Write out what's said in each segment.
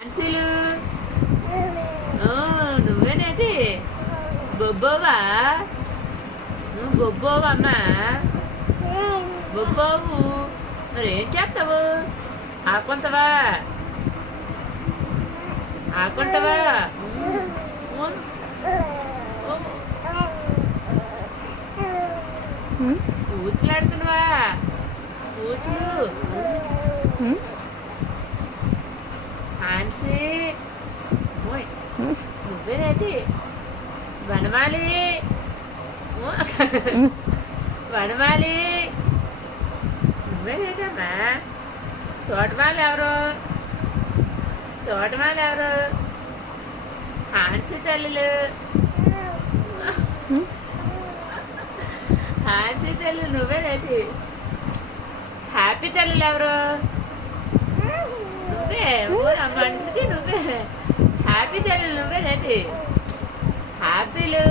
ఆన్సీలు నువ్వేనేటి బొబ్బోవా నువ్వు బొబ్బోవా అమ్మా బొబ్బోవు మరి ఏం చేస్తావు ఆకుంటావా ఆకుంటావా పూచులాడుతున్నావా పూచులు ఆన్సీ నువ్వేనేటి వనమాలి వనమాలి నువ్వేనేటమ్మా తోటమాలి ఎవరు తోటమాలి ఎవరు హాన్సీ తల్లులు హాన్సీ తల్లులు నువ్వేనేటి హ్యాపీ తల్లులు ఎవరు నువ్వే మంచిది నువ్వే హ్యాపీ తల్లులు నువ్వేనేటి హ్యాపీలు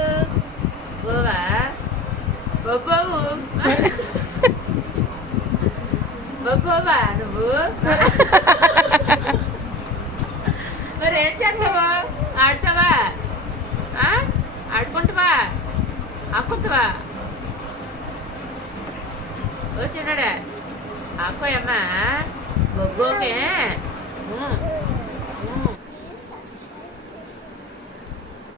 బోవా బొబ్బోవు బొబ్బోవా నువ్వు మరి ఏం చేస్తావు ఆడతావా ఆడుకుంటావా ఆడుకుంటావా వచ్చినాడా ఆకోయమ్మా బొబ్బోకే